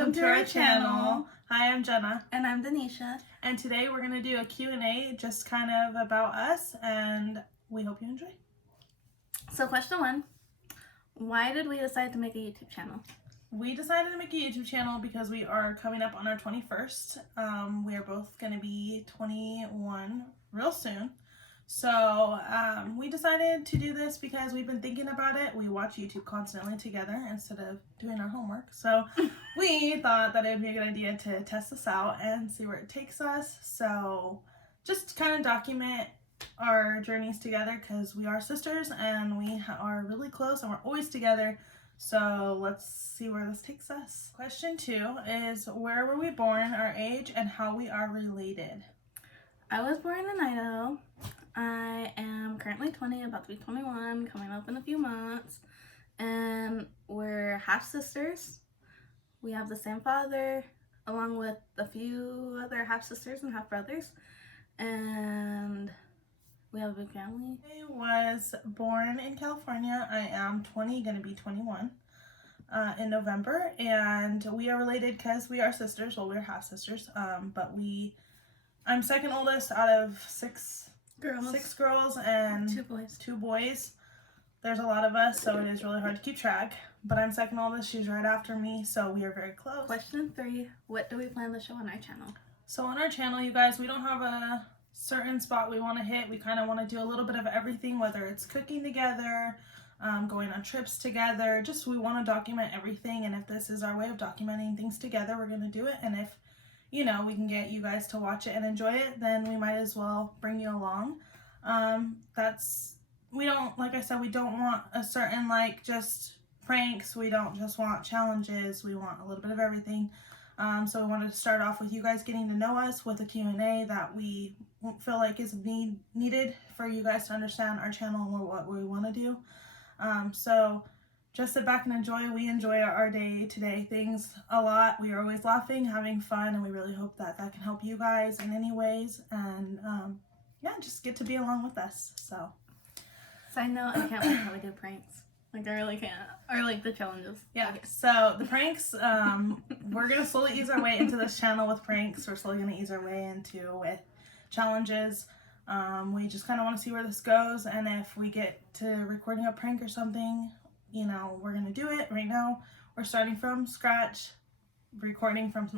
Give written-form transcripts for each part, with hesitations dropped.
welcome to our channel. Hi, I'm Jenna. And I'm Denisha. And today we're going to do a Q&A just kind of about us, and we hope you enjoy. So question 1, why did we decide to make a YouTube channel? We decided to make a YouTube channel because we are coming up on our 21st. We are both going to be 21 real soon. So we decided to do this because we've been thinking about it. We watch YouTube constantly together instead of doing our homework. So we thought that it would be a good idea to test this out and see where it takes us. So just kind of document our journeys together because we are sisters and we are really close and we're always together. So let's see where this takes us. Question 2 is, where were we born, our age, and how we are related? I was born in Idaho. I am currently 20, about to be 21, coming up in a few months. And we're half sisters. We have the same father, along with a few other half sisters and half brothers. And we have a big family. I was born in California. I am 20, gonna be 21 in November. And we are related because we are sisters. Well, we're half sisters. But I'm second oldest out of six girls and 2 boys. There's a lot of us, so it is really hard to keep track. But I'm second oldest. She's right after me, so we are very close. Question 3, what do we plan to show on our channel? So on our channel, you guys, we don't have a certain spot we want to hit. We kind of want to do a little bit of everything, whether it's cooking together, going on trips together. Just we want to document everything, and if this is our way of documenting things together, we're going to do it. And if we can get you guys to watch it and enjoy it, then we might as well bring you along. We don't, like I said, we don't want a certain, just pranks. We don't just want challenges. We want a little bit of everything. So we wanted to start off with you guys getting to know us with a Q&A that we feel like is needed for you guys to understand our channel and what we want to do. So just sit back and enjoy. We enjoy our day-to-day things a lot. We are always laughing, having fun, and we really hope that can help you guys in any ways. And just get to be along with us. So, Side note, I can't wait how we do pranks. I really can't. Or the challenges. Yeah. Okay. So the pranks, we're gonna slowly ease our way into this channel with pranks. We're slowly gonna ease our way into with challenges. We just kind of want to see where this goes, and if we get to recording a prank or something, we're gonna do it. Right now we're starting from scratch, recording from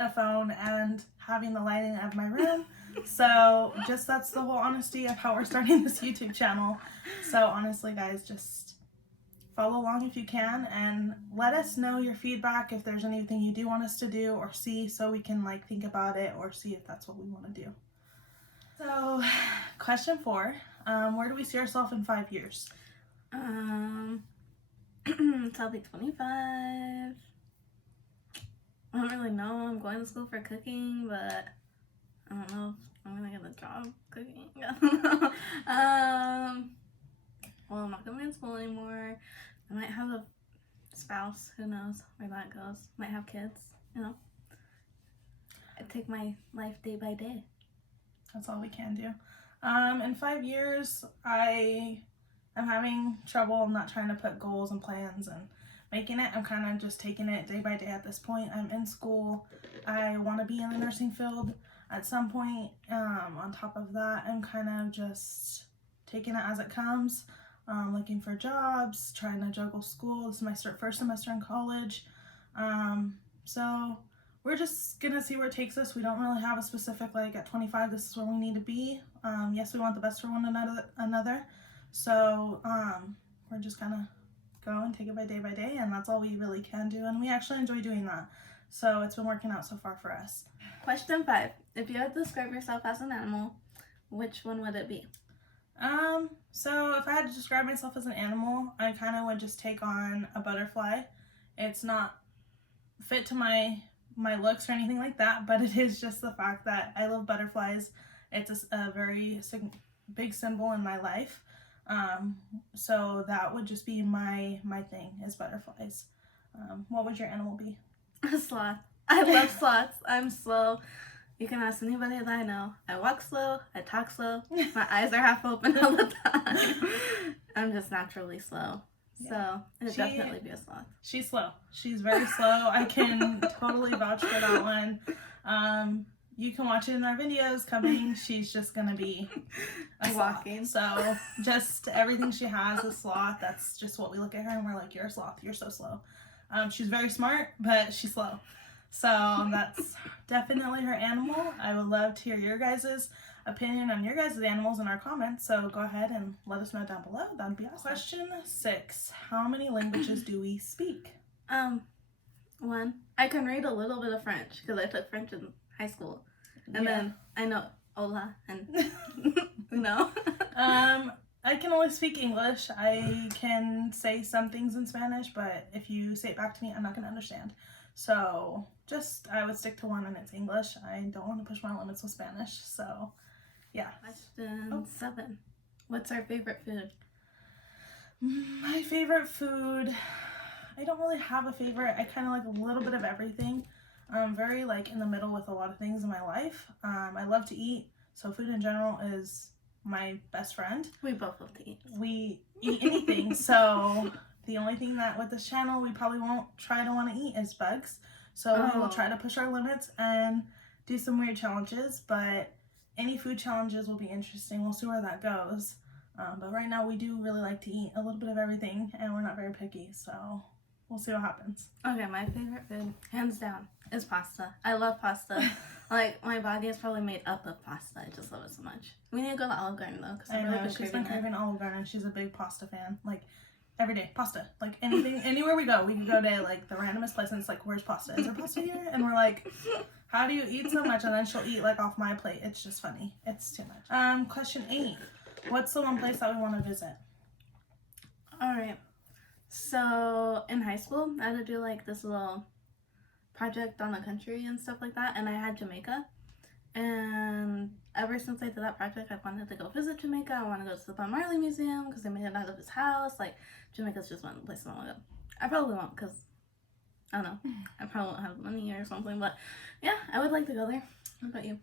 a phone and having the lighting of my room. So just that's the whole honesty of how we're starting this YouTube channel. So honestly, guys, just follow along if you can and let us know your feedback if there's anything you do want us to do or see, so we can think about it or see if that's what we want to do. So question 4, where do we see ourselves in 5 years? So I'll be 25. I don't really know. I'm going to school for cooking, but I don't know if I'm gonna get a job cooking. I don't know. Well, I'm not gonna be in school anymore. I might have a spouse. Who knows where that goes? Might have kids. I take my life day by day. That's all we can do. In 5 years, I am having trouble. I'm not trying to put goals and plans and making it. I'm kind of just taking it day by day at this point. I'm in school. I want to be in the nursing field at some point. On top of that, I'm kind of just taking it as it comes, looking for jobs, trying to juggle school. This is my first semester in college. So we're just gonna see where it takes us. We don't really have a specific at 25 this is where we need to be. Yes, we want the best for one another. So we're just kind of go and take it by day, and that's all we really can do, and we actually enjoy doing that. So it's been working out so far for us. Question 5. If you had to describe yourself as an animal, which one would it be? So if I had to describe myself as an animal, I kind of would just take on a butterfly. It's not fit to my looks or anything like that, but it is just the fact that I love butterflies. It's a very big symbol in my life. So that would just be my thing, is butterflies. What would your animal be? A sloth. I love sloths. I'm slow. You can ask anybody that I know. I walk slow. I talk slow. My eyes are half open all the time. I'm just naturally slow. So it'd definitely be a sloth. She's slow. She's very slow. I can totally vouch for that one. You can watch it in our videos coming. She's just gonna be a walking. So just everything she has is sloth. That's just what we look at her and we're like, you're a sloth. You're so slow. She's very smart, but she's slow. So that's definitely her animal. I would love to hear your guys' opinion on your guys' animals in our comments. So go ahead and let us know down below. That'd be awesome. Question 6. How many languages do we speak? 1. I can read a little bit of French because I took French in high school. And then I know hola and no. I can only speak English. I can say some things in Spanish, but if you say it back to me, I'm not going to understand. So I would stick to 1 and it's English. I don't want to push my limits with Spanish. So yeah. Question 7. What's our favorite food? My favorite food, I don't really have a favorite. I kind of like a little bit of everything. I'm very like in the middle with a lot of things in my life. I love to eat, so food in general is my best friend. We both love to eat. We eat anything, so the only thing that with this channel we probably won't try to want to eat is bugs. So we will try to push our limits and do some weird challenges, but any food challenges will be interesting. We'll see where that goes. But right now we do really like to eat a little bit of everything and we're not very picky, so we'll see what happens. Okay, my favorite food, hands down, is pasta. I love pasta. Like, my body is probably made up of pasta. I just love it so much. We need to go to Olive Garden, though, because I know, she's been craving Olive Garden. She's a big pasta fan. Like, every day, pasta. Like, anything, anywhere we go can go to, like, the randomest place, and it's like, where's pasta? Is there pasta here? And we're like, how do you eat so much? And then she'll eat, like, off my plate. It's just funny. It's too much. Question 8. What's the one place that we want to visit? All right. So, in high school, I had to do, like, this little project on the country and stuff like that, and I had Jamaica. And ever since I did that project, I wanted to go visit Jamaica. I want to go to the Bob Marley Museum because they made it out of his house. Like, Jamaica's just one of the places I want to go. I probably won't because, I don't know, I probably won't have money or something, but yeah, I would like to go there. What about you?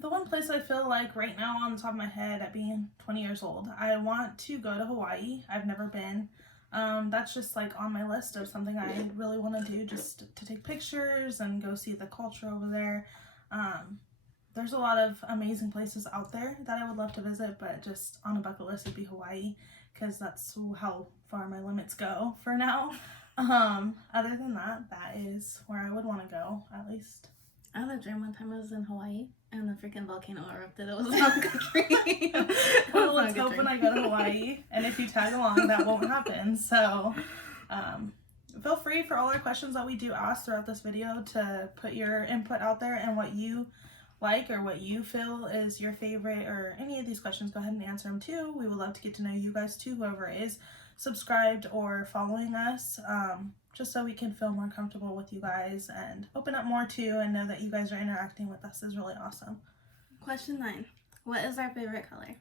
The one place I feel like right now on the top of my head at being 20 years old, I want to go to Hawaii. I've never been. That's just like on my list of something I really want to do, just to take pictures and go see the culture over there. There's a lot of amazing places out there that I would love to visit, but just on a bucket list would be Hawaii because that's how far my limits go for now. Other than that, that is where I would want to go, at least. I had a dream one time I was in Hawaii and the freaking volcano erupted. It was not a good dream. Well, let's hope when I go to Hawaii, and if you tag along, that won't happen. So, feel free for all our questions that we do ask throughout this video to put your input out there and what you like or what you feel is your favorite or any of these questions. Go ahead and answer them too. We would love to get to know you guys too, whoever is subscribed or following us, just so we can feel more comfortable with you guys and open up more too and know that you guys are interacting with us is really awesome. Question 9. What is our favorite color?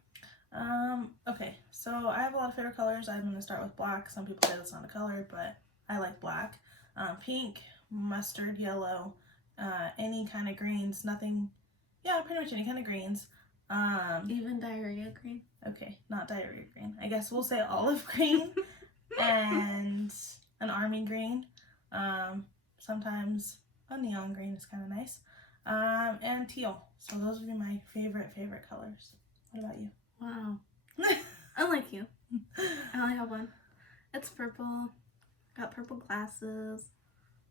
Okay, so I have a lot of favorite colors. I'm going to start with black. Some people say that's not a color, but I like black. Pink, mustard, yellow, any kind of greens, nothing, yeah, pretty much any kind of greens. Even diarrhea green? Okay, not diarrhea green. I guess we'll say olive green and an army green. Sometimes a neon green is kind of nice. And teal. So those would be my favorite colors. What about you? Wow. I like you. I only have one. It's purple. Got purple glasses.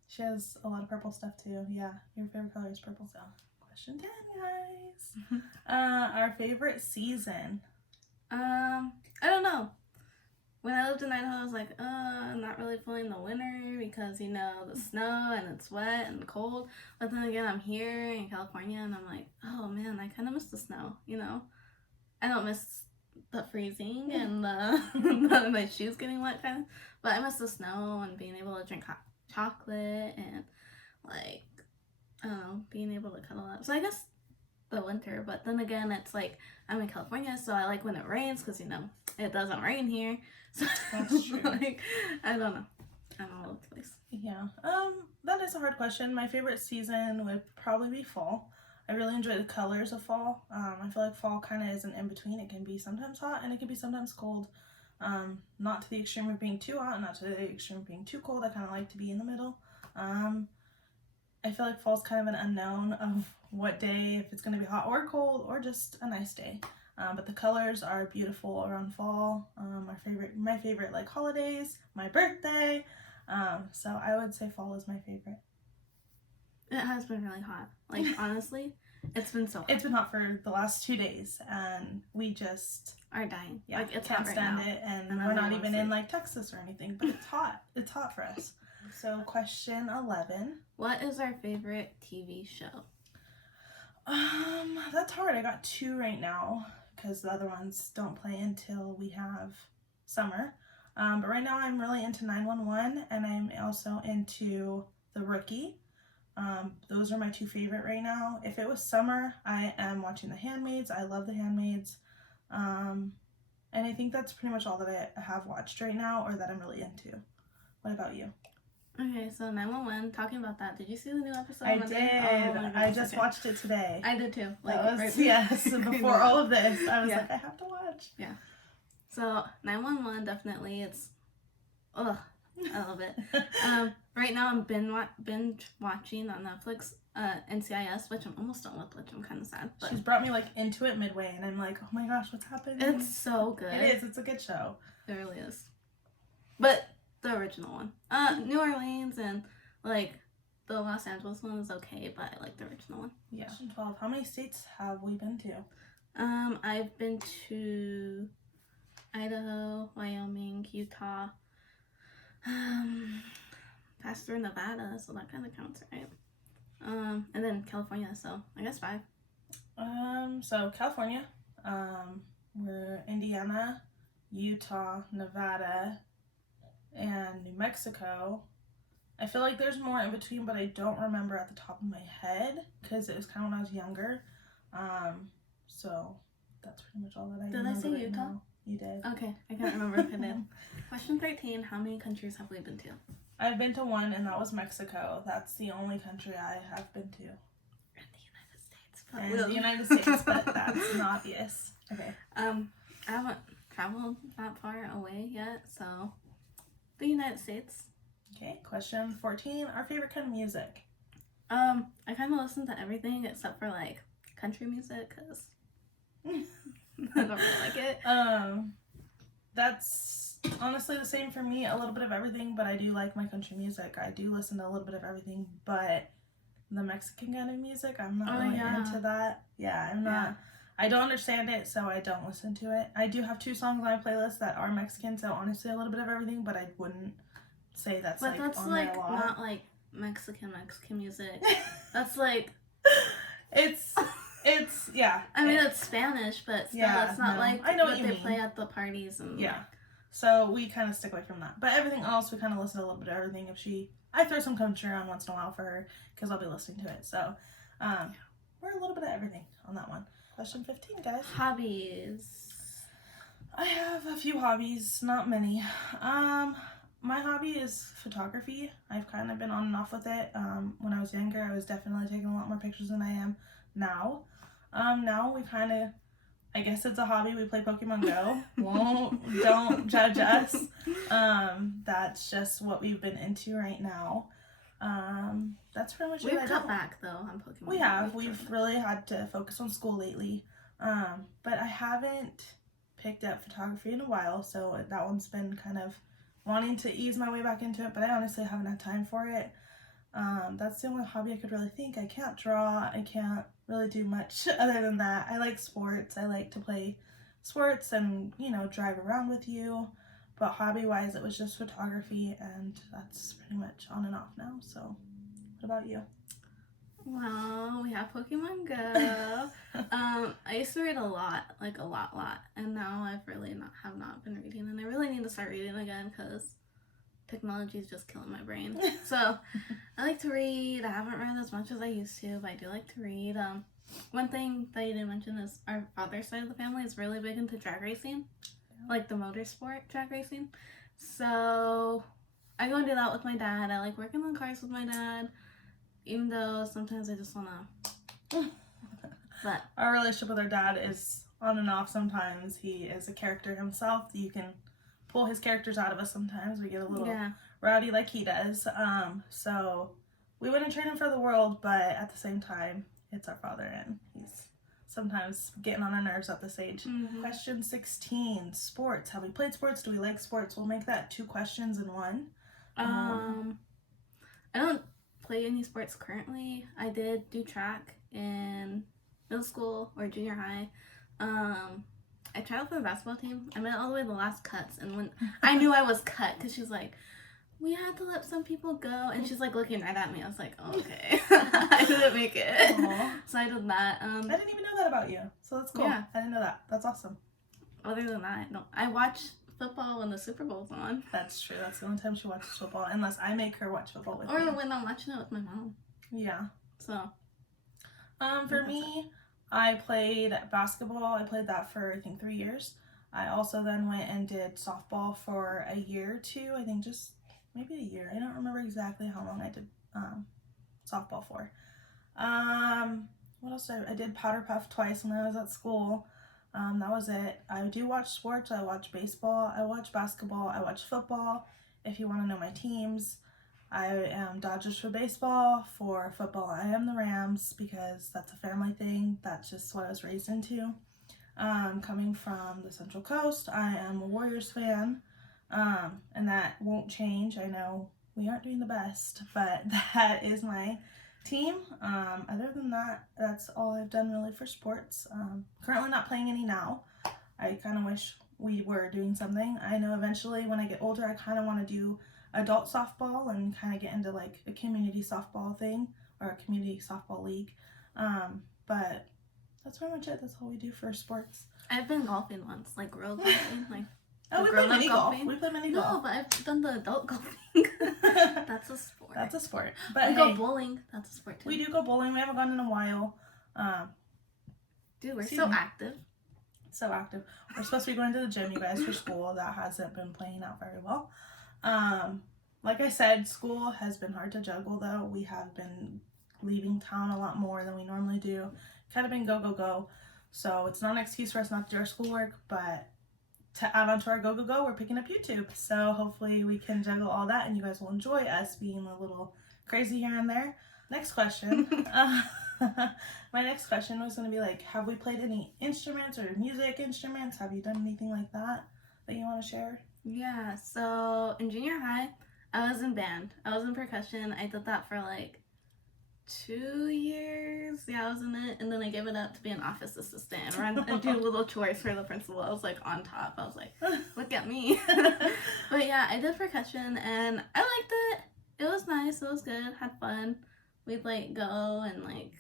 She has a lot of purple stuff too. Yeah, your favorite color is purple. So, question 10, guys. Our favorite season. I don't know. When I lived in Idaho, I was like, I'm not really feeling the winter because, you know, the snow and it's wet and cold. But then again, I'm here in California and I'm like, oh man, I kind of miss the snow, you know? I don't miss the freezing and my shoes getting wet kind of, but I miss the snow and being able to drink hot chocolate and, like, I don't know, being able to cuddle up. So I guess the winter, but then again, it's like I'm in California, so I like when it rains because, you know, it doesn't rain here. So that's true. Like, I don't know. I'm all over the place. Yeah. That is a hard question. My favorite season would probably be fall. I really enjoy the colors of fall. I feel like fall kind of is an in-between. It can be sometimes hot and it can be sometimes cold. Not to the extreme of being too hot, not to the extreme of being too cold. I kind of like to be in the middle. I feel like fall's kind of an unknown of what day, if it's going to be hot or cold or just a nice day. But the colors are beautiful around fall. My favorite like holidays, my birthday. So I would say fall is my favorite. It has been really hot. Like, honestly, it's been so hot. It's been hot for the last 2 days, and we just are dying. Yeah, like, it's can't hot stand right now. it, and we're not even in like Texas or anything, but it's hot. It's hot for us. So question 11. What is our favorite TV show? That's hard. I got 2 right now because the other ones don't play until we have summer. But right now I'm really into 911, and I'm also into The Rookie. Those are my 2 favorite right now. If it was summer, I am watching The Handmaids. I love The Handmaids. And I think that's pretty much all that I have watched right now, or that I'm really into. What about you? Okay, so 911, talking about that, did you see the new episode? I did. Oh, I just watched it today. I did too. Like, yes, before all of this, I was like, I have to watch. Yeah. So 911, definitely, it's, I love it. Right now I'm binge watching on Netflix, NCIS, which I'm almost done with, which I'm kind of sad. But she's brought me like into it midway, and I'm like, oh my gosh, what's happening? It's so good. It is. It's a good show. It really is. But the original one, New Orleans and like the Los Angeles one is okay, but I like the original one. Yeah. Question 12. How many states have we been to? I've been to Idaho, Wyoming, Utah, passed through Nevada, so that kind of counts, right? And then California, so I guess 5. So California, we're Indiana, Utah, Nevada, and New Mexico. I feel like there's more in between, but I don't remember at the top of my head because it was kind of when I was younger. So that's pretty much all that I remember. Did I say right Utah? now. You did. Okay, I can't remember if I did. Question 13, how many countries have we been to? I've been to 1, and that was Mexico. That's the only country I have been to. And the United States. And the United States, but that's not obvious. Okay. I haven't traveled that far away yet, so the United States. Okay, question 14, our favorite kind of music. I kind of listen to everything except for like country music, because I don't really like it. That's honestly the same for me. A little bit of everything, but I do like my country music. I do listen to a little bit of everything, but the Mexican kind of music, I'm not really into that. Yeah, I'm not. Yeah. I don't understand it, so I don't listen to it. I do have 2 songs on my playlist that are Mexican, so honestly a little bit of everything, but I wouldn't say that's but that's on like there a lot. not like Mexican music. That's like it's yeah. I mean, it's Spanish, but still, it's not like I know what what they mean. play at the parties and yeah. So we kind of stick away from that. But everything else, we kind of listen to a little bit of everything. I throw some country on once in a while for her because I'll be listening to it. So we're a little bit of everything on that one. Question 15, guys. Hobbies. I have a few hobbies, not many. My hobby is photography. I've kind of been on and off with it. When I was younger, I was definitely taking a lot more pictures than I am now. Now we kind of, I guess it's a hobby. We play Pokemon Go. Don't judge us. That's just what we've been into right now. That's pretty much it. We've cut back though on Pokemon. We have. We've really had to focus on school lately. But I haven't picked up photography in a while, so that one's been kind of wanting to ease my way back into it, but I honestly haven't had time for it. That's the only hobby I could really think. I can't draw. I can't really do much other than that. I like sports. I like to play sports and, drive around with you. But hobby-wise, it was just photography, and that's pretty much on and off now. So, what about you? Well, we have Pokemon Go. I used to read a lot, like a lot, and now I've really have not been reading, and I really need to start reading again because technology is just killing my brain. So I like to read. I haven't read as much as I used to, but I do like to read. One thing that you didn't mention is our father's side of the family is really big into drag racing, like the motorsport drag racing. So I go and do that with my dad. I like working on cars with my dad, even though sometimes I just wanna. But our relationship with our dad is on and off. Sometimes he is a character himself. You can pull his characters out of us sometimes. We get a little Yeah. rowdy like he does. So we wouldn't trade him for the world, but at the same time, it's our father, and he's sometimes getting on our nerves at this age. Mhm. Question 16, sports. Have we played sports? Do we like sports? We'll make that 2 questions in one. I don't play any sports currently. I did do track in middle school or junior high. I tried out for the basketball team. I made it all the way to the last cuts, and when I knew I was cut, because she's like, we had to let some people go, and she's like looking right at me. I was like, oh, okay. I didn't make it. Aww. So I did that. I didn't even know that about you, so that's cool. Yeah. I didn't know that. That's awesome. Other than that, no. I watch football when the Super Bowl's on. That's true. That's the only time she watches football, unless I make her watch football with Or me. when I'm watching it with my mom. Yeah. So. For me, I played basketball. I played that for, I think, 3 years. I also then went and did softball for a year or two. I think just maybe a year. I don't remember exactly how long I did softball for. What else did I did powder puff twice when I was at school. That was it. I do watch sports. I watch baseball. I watch basketball. I watch football. If you want to know my teams, I am Dodgers for baseball. For football, I am the Rams because that's a family thing. That's just what I was raised into. Coming from the Central Coast, I am a Warriors fan, and that won't change. I know we aren't doing the best, but that is my team. Other than that, that's all I've done really for sports. Currently not playing any now. I kind of wish we were doing something. I know eventually when I get older, I kind of want to do adult softball and kind of get into like a community softball thing or a community softball league. But that's pretty much it. That's all we do for sports. I've been golfing once, like real golfing, like. Oh, we play mini golf. We play mini golf. No, but I've done the adult golfing. That's a sport. That's a sport. But we hey, go bowling. That's a sport too. We do go bowling. We haven't gone in a while. Dude, we're so active. So active. We're supposed to be going to the gym, you guys, for school. That hasn't been playing out very well. Like I said, school has been hard to juggle, though. We have been leaving town a lot more than we normally do. Kind of been go, go, go. So it's not an excuse for us not to do our schoolwork, but to add on to our go, go, go, we're picking up YouTube. So hopefully we can juggle all that and you guys will enjoy us being a little crazy here and there. Next question. My next question was going to be like, have we played any instruments or music instruments? Have you done anything like that you want to share? Yeah, so in junior high, I was in band. I was in percussion. I did that for like 2 years. Yeah, I was in it, and then I gave it up to be an office assistant and run and do little chores for the principal. I was like on top. I was like, look at me. But yeah, I did percussion, and I liked it. It was nice. It was good. Had fun. We'd like go and like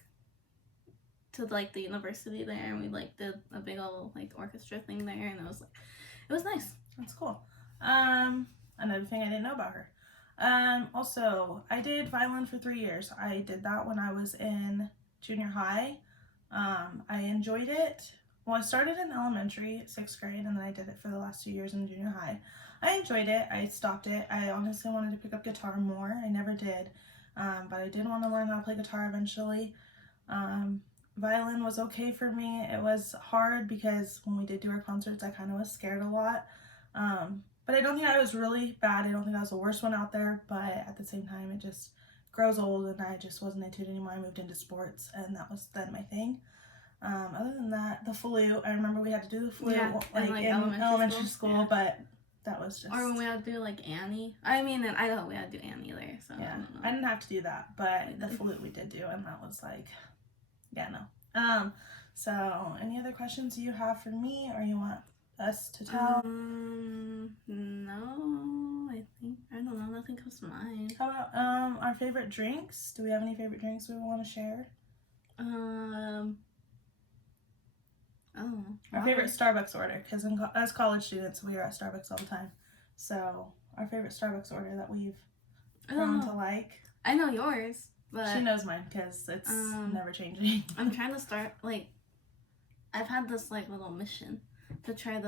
to like the university there, and we like did a big old like orchestra thing there, and it was nice. That's cool. Another thing I didn't know about her. Also, I did violin for 3 years. I did that when I was in junior high. I enjoyed it. Well, I started in elementary, 6th grade, and then I did it for the last 2 years in junior high. I enjoyed it. I stopped it. I honestly wanted to pick up guitar more. I never did. But I did want to learn how to play guitar eventually. Violin was okay for me. It was hard because when we did do our concerts, I kind of was scared a lot. But I don't think I was really bad. I don't think I was the worst one out there. But at the same time, it just grows old, and I just wasn't into it anymore. I moved into sports, and that was then my thing. Other than that, the flute. I remember we had to do the flute in elementary school, yeah. But that was just. Or when we had to do like Annie. I mean, in Idaho we had to do Annie there. So yeah, I didn't have to do that, but the flute we did do, and that was like, yeah, no. So any other questions you have for me, or you want us to tell? No, I don't know, nothing comes to mind. How about our favorite drinks? Do we have any favorite drinks we want to share? Our favorite Starbucks order, because as college students we are at Starbucks all the time. So our favorite Starbucks order that we've grown to like. I know yours, but she knows mine because it's never changing. I'm trying to start like. I've had this like little mission to try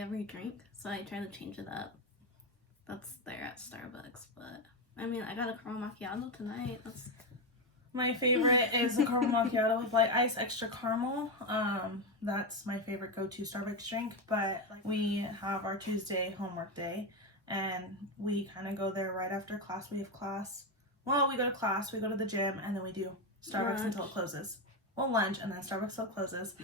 every drink, so I try to change it up. That's there at Starbucks, but I mean, I got a caramel macchiato tonight. My favorite is the caramel macchiato with light ice, extra caramel. That's my favorite go-to Starbucks drink. But like, we have our Tuesday homework day, and we kind of go there right after class. We have class. Well, we go to class, we go to the gym, and then we do Starbucks until it closes. Well, lunch, and then Starbucks till it closes.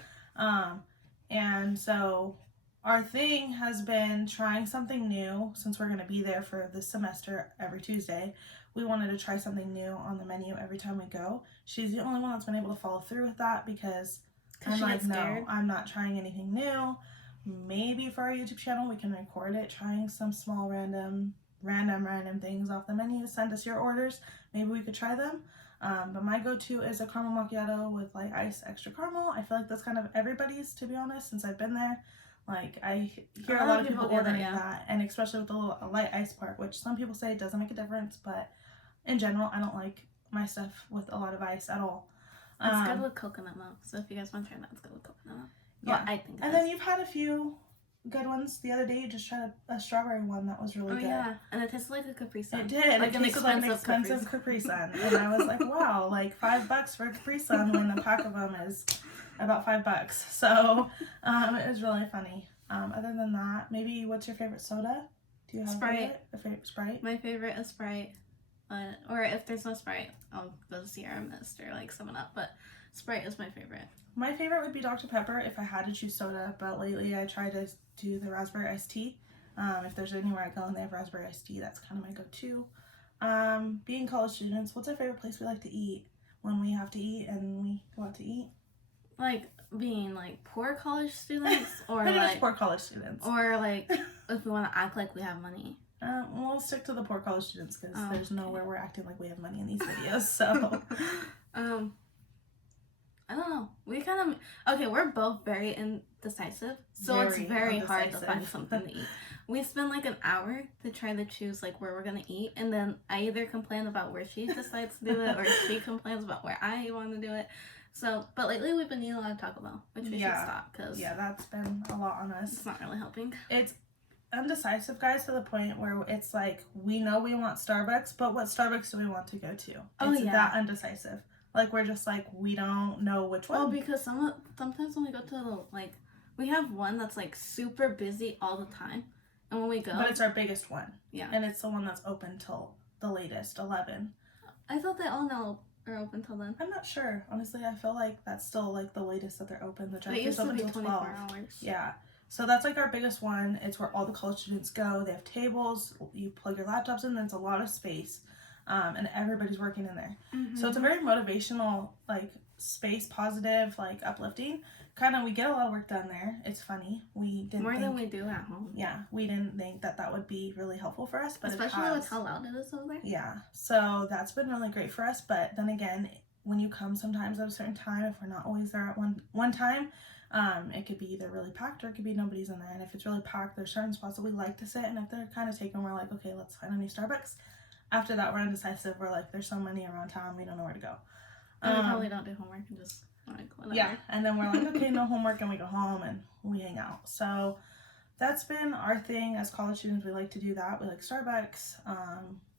And so our thing has been trying something new since we're going to be there for this semester every Tuesday. We wanted to try something new on the menu every time we go. She's the only one that's been able to follow through with that because I'm like, no, I'm not trying anything new. Maybe for our YouTube channel, we can record it, trying some small random things off the menu. Send us your orders. Maybe we could try them. But my go-to is a caramel macchiato with light ice, extra caramel. I feel like that's kind of everybody's, to be honest, since I've been there. Like, I hear a lot of people ordering that, and especially with the little light ice part, which some people say doesn't make a difference, but in general, I don't like my stuff with a lot of ice at all. It's good with coconut milk, so if you guys want to try that, it's good with coconut milk. Yeah, well, I think and then you've had a few good ones. The other day, you just tried a strawberry one that was really good. Yeah, and it tasted like a Capri Sun. It did. Like it tasted like an expensive Capri Sun. And I was like, wow, like $5 for a Capri Sun when a pack of them is about $5. So it was really funny. Other than that, maybe what's your favorite soda? Do you have a favorite Sprite? My favorite is Sprite. Or if there's no Sprite, I'll go to Sierra Mist or like 7-Up. But Sprite is my favorite. My favorite would be Dr. Pepper if I had to choose soda. But lately I try to do the raspberry iced tea. If there's anywhere I go and they have raspberry iced tea, that's kind of my go-to. Being college students, what's our favorite place we like to eat when we have to eat and we go out to eat? Like being like poor college students, or pretty like much poor college students, or like if we want to act like we have money. We'll stick to the poor college students because there's nowhere we're acting like we have money in these videos. So, I don't know. We kind of we're both very indecisive, so it's very hard to find something to eat. We spend like an hour to try to choose like where we're gonna eat, and then I either complain about where she decides to do it, or she complains about where I want to do it. So, but lately we've been eating a lot of Taco Bell, which we should stop because that's been a lot on us. It's not really helping. It's undecisive, guys, to the point where it's like we know we want Starbucks, but what Starbucks do we want to go to? It's that undecisive. Like, we're just like, we don't know which one. Well, because sometimes when we go to the, like, we have one that's like super busy all the time, and when we go, but it's our biggest one. Yeah, and it's the one that's open till the latest 11. I thought they all now are open till then. I'm not sure, honestly. I feel like that's still like the latest that they're open. The drive-thru's open till 12. 24 hours. Yeah. So that's like our biggest one. It's where all the college students go. They have tables. You plug your laptops in. There's a lot of space, and everybody's working in there. Mm-hmm. So it's a very motivational, like, space, positive, like, uplifting. Kind of, we get a lot of work done there. It's funny. We didn't more than we do at home. Yeah, we didn't think that would be really helpful for us, but especially with how loud it is over there. Yeah. So that's been really great for us. But then again, when you come sometimes at a certain time, if we're not always there at one time. It could be either really packed or it could be nobody's in there. And if it's really packed, there's certain spots that we like to sit. And if they're kind of taken, we're like, okay, let's find a new Starbucks. After that, we're indecisive. We're like, there's so many around town, we don't know where to go. And we probably don't do homework and just like whatever. Yeah, and then we're like, okay, no homework, and we go home and we hang out. So that's been our thing as college students. We like to do that. We like Starbucks.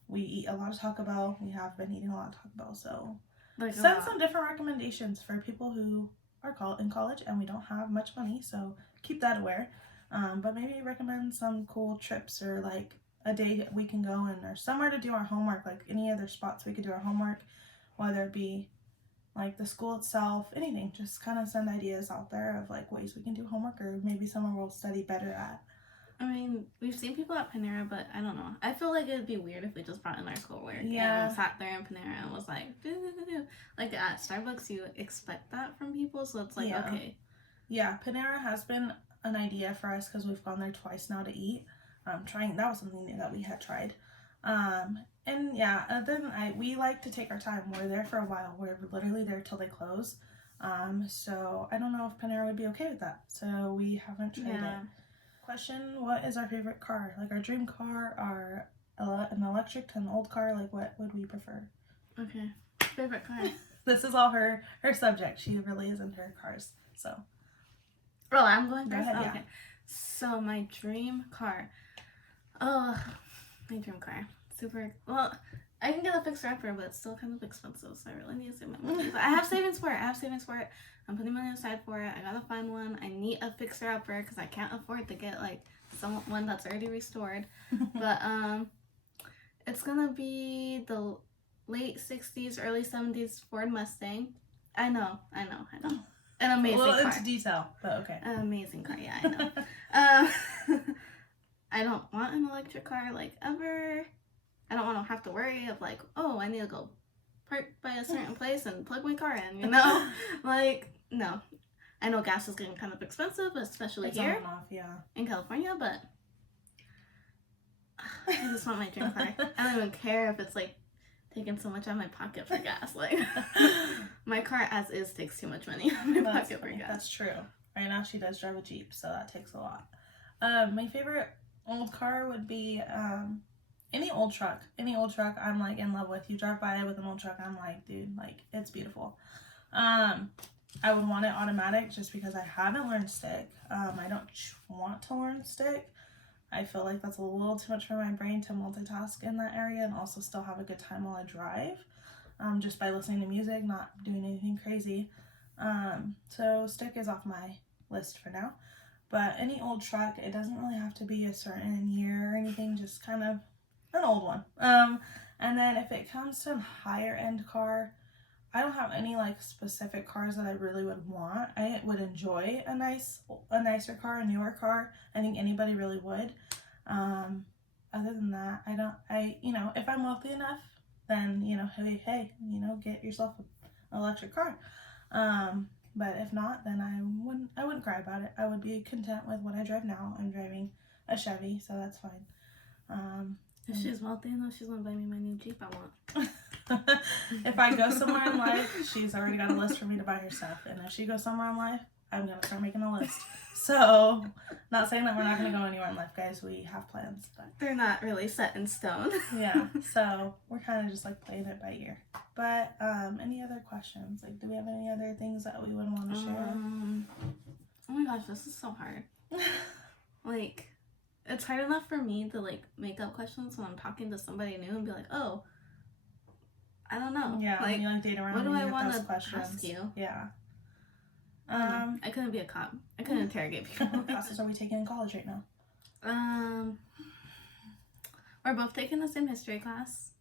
We eat a lot of Taco Bell. We have been eating a lot of Taco Bell. So like send some different recommendations for people who are in college and we don't have much money, so keep that aware. But maybe recommend some cool trips or like a day we can go in or somewhere to do our homework, like any other spots we could do our homework, whether it be like the school itself, anything. Just kind of send ideas out there of like ways we can do homework or maybe somewhere we'll study better at. I mean, we've seen people at Panera, but I don't know. I feel like it'd be weird if we just brought in our schoolwork and sat there in Panera and was like, do. Like at Starbucks, you expect that from people, so it's like, okay. Yeah, Panera has been an idea for us because we've gone there twice now to eat. That was something new that we had tried. And yeah, then we like to take our time. We're there for a while. We're literally there till they close. So I don't know if Panera would be okay with that. So we haven't tried it. Question, what is our favorite car? Like our dream car, an electric to an old car, like what would we prefer? Okay, favorite car. This is all her subject. She really is into her cars, so. Oh, I'm going first? Go ahead, okay. So my dream car. Oh, my dream car. Super, well, I can get a fixer upper, but it's still kind of expensive, so I really need to save my money. But I have savings for it. I'm putting money aside for it. I gotta find one. I need a fixer upper because I can't afford to get like one that's already restored. But it's gonna be the late 60s, early 70s Ford Mustang. I know. An amazing car. Into detail, but okay. An amazing car, yeah, I know. I don't want an electric car like ever. I don't want to have to worry of like, oh, I need to go park by a certain place and plug my car in, you know? Like, no. I know gas is getting kind of expensive, especially it's here on and off, yeah. in California, but I just want my dream car. I don't even care if it's like taking so much out of my pocket for gas. Like, my car as is takes too much money out of my pocket for gas. That's true. Right now she does drive a Jeep, so that takes a lot. My favorite old car would be any old truck. I'm like in love with. You drive by with an old truck, I'm like, dude, like it's beautiful. I would want it automatic just because I haven't learned stick. I don't want to learn stick. I feel like that's a little too much for my brain to multitask in that area and also still have a good time while I drive. Just by listening to music, not doing anything crazy. So stick is off my list for now. But any old truck, it doesn't really have to be a certain year or anything, just kind of an old one. And then if it comes to a higher end car, I don't have any like specific cars that I really would want. I would enjoy a nicer car, a newer car. I think anybody really would. Other than that, if I'm wealthy enough, then, hey, get yourself an electric car. But if not, then I wouldn't cry about it. I would be content with what I drive now. I'm driving a Chevy, so that's fine. If she's wealthy enough, she's gonna buy me my new Jeep I want. If I go somewhere in life, she's already got a list for me to buy her stuff. And if she goes somewhere in life, I'm gonna start making a list. So, not saying that we're not gonna go anywhere in life, guys. We have plans, but they're not really set in stone. Yeah. So we're kind of just like playing it by ear. But any other questions? Like, do we have any other things that we would want to share? Oh my gosh, this is so hard. Like, it's hard enough for me to like make up questions when I'm talking to somebody new and be like, oh, I don't know. Yeah, like, you like date around. What do I want to ask you? Yeah. I couldn't be a cop. I couldn't interrogate people. What classes are we taking in college right now? We're both taking the same history class.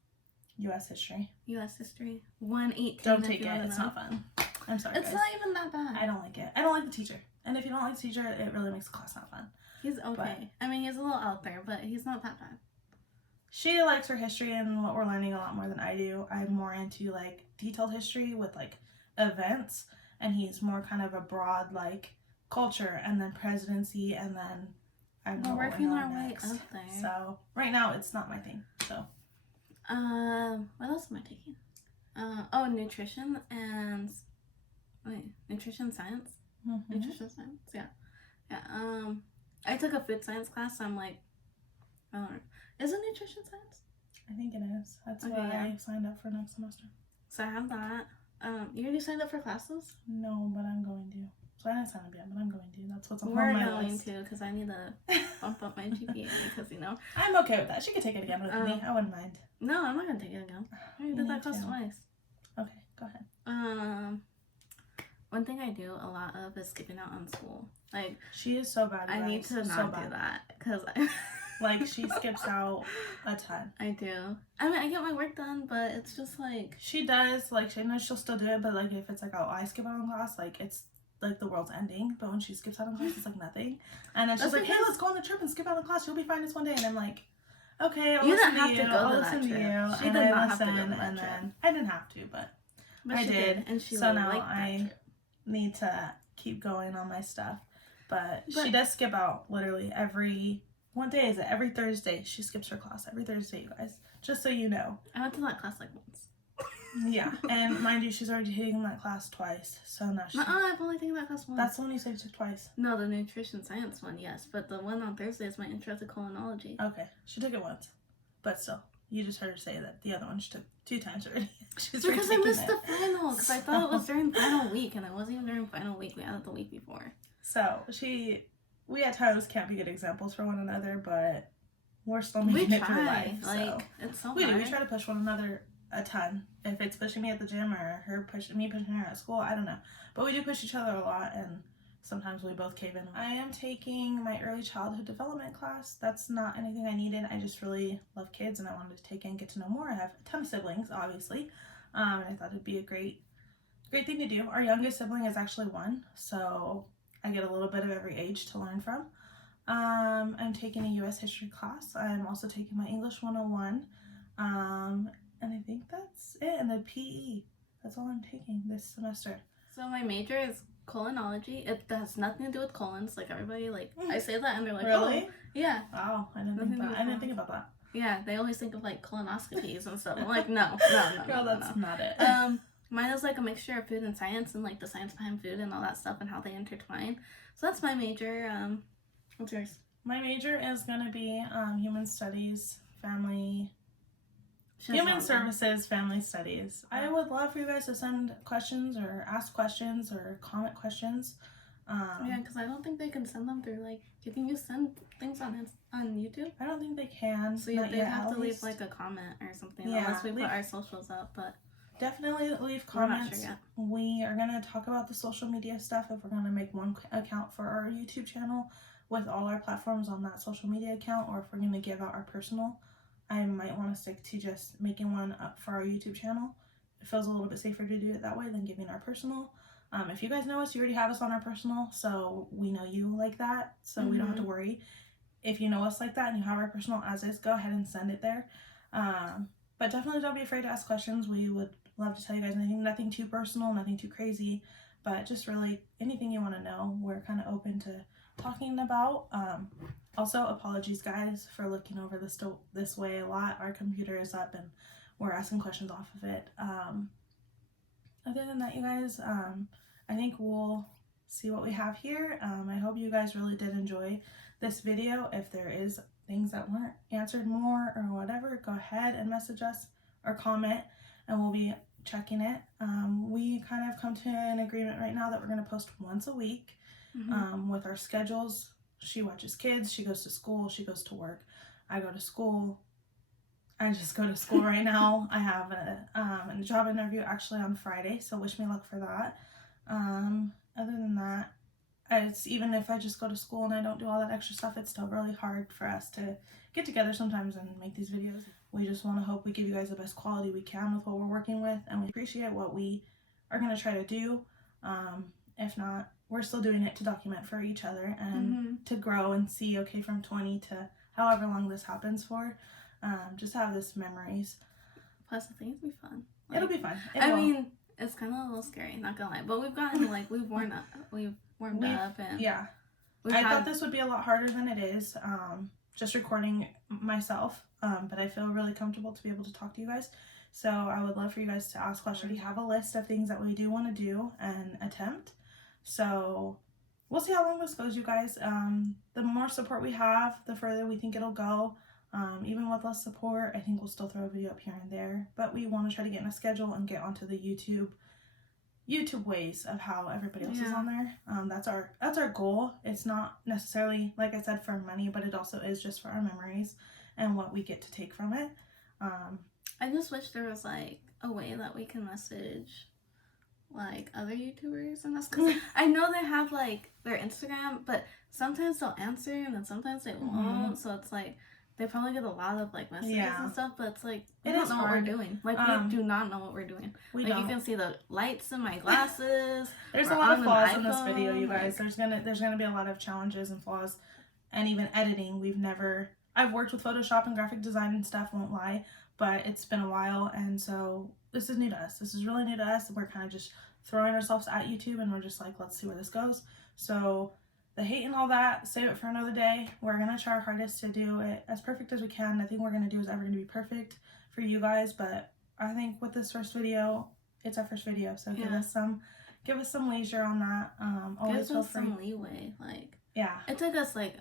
U.S. history. 118. Don't take it. It's not fun. I'm sorry. It's guys. not even that bad. I don't like it. I don't like the teacher. And if you don't like the teacher, it really makes the class not fun. He's okay. But, I mean, he's a little out there, but he's not that bad. She likes her history and what we're learning a lot more than I do. I'm more into like detailed history with like events, and he's more kind of a broad like culture and then presidency, and then we're working our way up there. So right now it's not my thing. So what else am I taking? Nutrition and nutrition science. Mm-hmm. Nutrition science, yeah. I took a food science class, so I'm like, I don't know. Is it nutrition science? I think it is. That's why I signed up for next semester. So I have that. You already signed up for classes? No, but I'm going to. So I didn't sign up yet, but I'm going to. That's what's on my list. We're going to, because I need to bump up my GPA, because, I'm okay with that. She could take it again with me. I wouldn't mind. No, I'm not going to take it again. I already did that class twice. Okay, go ahead. One thing I do a lot of is skipping out on school. Like, she is so bad. I need to not do that, because like, she skips out a ton. I do. I mean, I get my work done, but it's just like... She does, like, she knows she'll still do it, but, like, if it's like, oh, I skip out on class, like, it's, like, the world's ending. But when she skips out on class, it's, like, nothing. And then she's like, hey, let's go on the trip and skip out on class. You'll be fine this one day. And I'm like, okay, I'll listen to you. I'll listen to you. She did not have to go to that and trip. then I didn't have to, but I did. And she so now liked that I trip. Need to keep going on my stuff. But she does skip out literally what day is it? Every Thursday. She skips her class every Thursday, you guys. Just so you know. I went to that class like once. Yeah, and mind you, she's already taken that class twice. So now she's... I've only taken that class once. That's the one you said you took twice. No, the nutrition science one, yes. But the one on Thursday is my intro to culinology. Okay, she took it once. But still, you just heard her say that the other one she took 2 times already. She's because I missed the final. Because I thought it was during final week, and it wasn't even during final week. We had it the week before. So, we at times can't be good examples for one another, but we're still We making it through try. life. So. Like, it's so We do. hard. We try to push one another a ton. If it's pushing me at the gym or me pushing her at school, I don't know. But we do push each other a lot, and sometimes we both cave in. I am taking my early childhood development class. That's not anything I needed. I just really love kids, and I wanted to take it and get to know more. I have a ton of siblings, obviously, and I thought it'd be a great thing to do. Our youngest sibling is actually 1, so I get a little bit of every age to learn from. I'm taking a U.S. history class. I'm also taking my English 101. And I think that's it. And the PE. That's all I'm taking this semester. So my major is colonology. It has nothing to do with colons. Like, everybody, like, I say that and they're like, really? Oh, yeah. Wow, I didn't think about that. Yeah, they always think of, like, colonoscopies and stuff. I'm like, no. Girl, that's not it. Mine is, like, a mixture of food and science and, like, the science behind food and all that stuff and how they intertwine. So that's my major. What's yours? My major is going to be human studies, human services, family studies. I would love for you guys to send questions or ask questions or comment questions. Yeah, because I don't think they can send them through, like, can you send things on YouTube? I don't think they can. So they have to leave, like, a comment or something, unless we put our socials up, but... Definitely leave comments. We are going to talk about the social media stuff if we're going to make one account for our YouTube channel with all our platforms on that social media account, or if we're going to give out our personal. I might want to stick to just making one up for our YouTube channel. It feels a little bit safer to do it that way than giving our personal. If you guys know us, you already have us on our personal, so we know you like that, so we don't have to worry. If you know us like that and you have our personal as is, go ahead and send it there. But definitely don't be afraid to ask questions. We would love to tell you guys anything, nothing too personal, nothing too crazy, but just really anything you want to know, we're kind of open to talking about. Also, apologies guys for looking over this way a lot. Our computer is up and we're asking questions off of it. Other than that, you guys, I think we'll see what we have here. I hope you guys really did enjoy this video. If there is things that weren't answered more or whatever, go ahead and message us or comment and we'll be checking it. We kind of come to an agreement right now that we're going to post once a week. With our schedules. She watches kids, she goes to school, she goes to work. I go to school. I just go to school right now. I have a job interview actually on Friday, so wish me luck for that. Other than that, it's even if I just go to school and I don't do all that extra stuff, it's still really hard for us to get together sometimes and make these videos. We just want to hope we give you guys the best quality we can with what we're working with, and we appreciate what we are going to try to do. If not, we're still doing it to document for each other and to grow and see, okay, from 20 to however long this happens for, just have this memories. Plus, I think it'll be fun. Like, it'll be fun. I mean, it's kind of a little scary, not gonna lie, but we've gotten, like, we've warmed up, and yeah. I thought this would be a lot harder than it is, just recording myself, but I feel really comfortable to be able to talk to you guys. So I would love for you guys to ask questions. We have a list of things that we do want to do and attempt. So we'll see how long this goes, you guys. The more support we have, the further we think it'll go. Even with less support, I think we'll still throw a video up here and there. But we want to try to get in a schedule and get onto the YouTube ways of how everybody else is on there. That's our goal. It's not necessarily, like I said, for money, but it also is just for our memories and what we get to take from it. I just wish there was, like, a way that we can message, like, other YouTubers and us, because I know they have, like, their Instagram, but sometimes they'll answer and then sometimes they won't, so it's like they probably get a lot of, like, messages and stuff, but it's like we don't know what we're doing. Like, we do not know what we're doing. You can see the lights in my glasses. There's a lot of flaws in this video, you guys. There's gonna be a lot of challenges and flaws, and even editing. I've worked with Photoshop and graphic design and stuff, won't lie, but it's been a while, and so this is new to us. This is really new to us. We're kind of just throwing ourselves at YouTube, and we're just like, let's see where this goes. So the hate and all that, save it for another day. We're going to try our hardest to do it as perfect as we can. Nothing we're going to do is ever going to be perfect for you guys, but I think with this first video, it's our first video, so give us some leisure on that. Always give us some leeway. Like, it took us, like,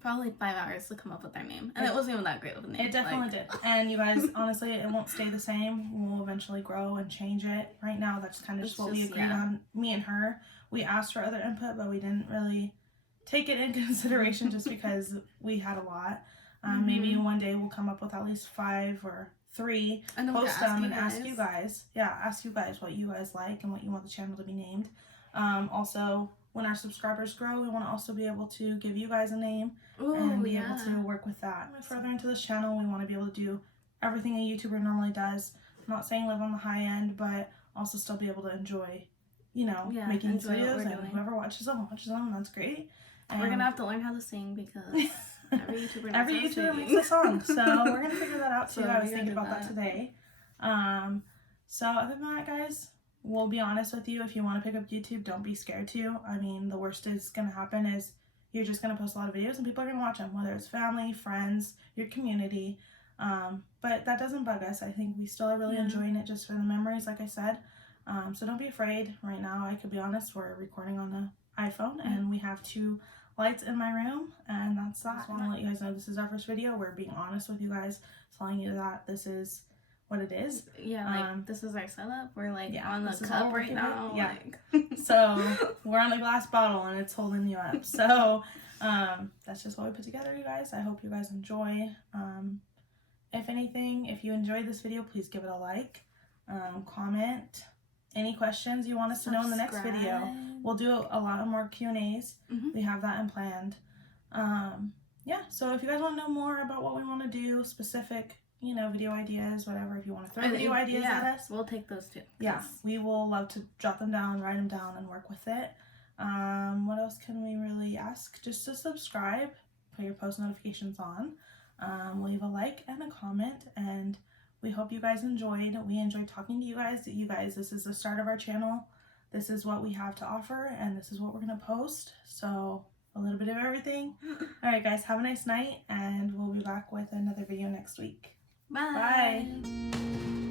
probably 5 hours to come up with our name, and it wasn't even that great of a name. It definitely did. And you guys, honestly, it won't stay the same. We'll eventually grow and change it. Right now, that's kind of just what we agreed on, me and her. We asked for other input, but we didn't really take it in consideration just because we had a lot. Maybe one day we'll come up with at least 5 or 3, and then post them and ask you guys. Yeah, ask you guys what you guys like and what you want the channel to be named. Also, when our subscribers grow, we want to also be able to give you guys a name and be able to work with that. Further into this channel, we want to be able to do everything a YouTuber normally does. I'm not saying live on the high end, but also still be able to enjoy, making these videos, and whoever watches them, that's great. And we're gonna have to learn how to sing because every YouTuber makes a song, so we're gonna figure that out too. I was thinking about that today. So other than that, guys, we'll be honest with you. If you want to pick up YouTube, don't be scared to. I mean, the worst is gonna happen is you're just gonna post a lot of videos and people are gonna watch them, whether it's family, friends, your community. But that doesn't bug us. I think we still are really enjoying it just for the memories, like I said. So don't be afraid. Right now, I could be honest, we're recording on an iPhone and we have 2 lights in my room, and that's that. I just want to let you guys know this is our first video. We're being honest with you guys, telling you that this is what it is. Yeah, this is our setup. We're on the cup right now. Yeah. So we're on a glass bottle and it's holding you up. So that's just what we put together, you guys. I hope you guys enjoy. If anything, if you enjoyed this video, please give it a like, comment. Any questions you want us to know in the next video. We'll do a lot more Q&As. We have that in planned. Yeah, so if you guys want to know more about what we want to do, specific, video ideas, whatever, if you want to throw video ideas at us, we'll take those too. Yeah, we will love to jot them down, write them down, and work with it. What else can we really ask? Just to subscribe, put your post notifications on, leave a like and a comment, and we hope you guys enjoyed. We enjoyed talking to you guys. This is the start of our channel. This is what we have to offer, and this is what we're going to post. So, a little bit of everything. All right, guys, have a nice night, and we'll be back with another video next week. Bye. Bye.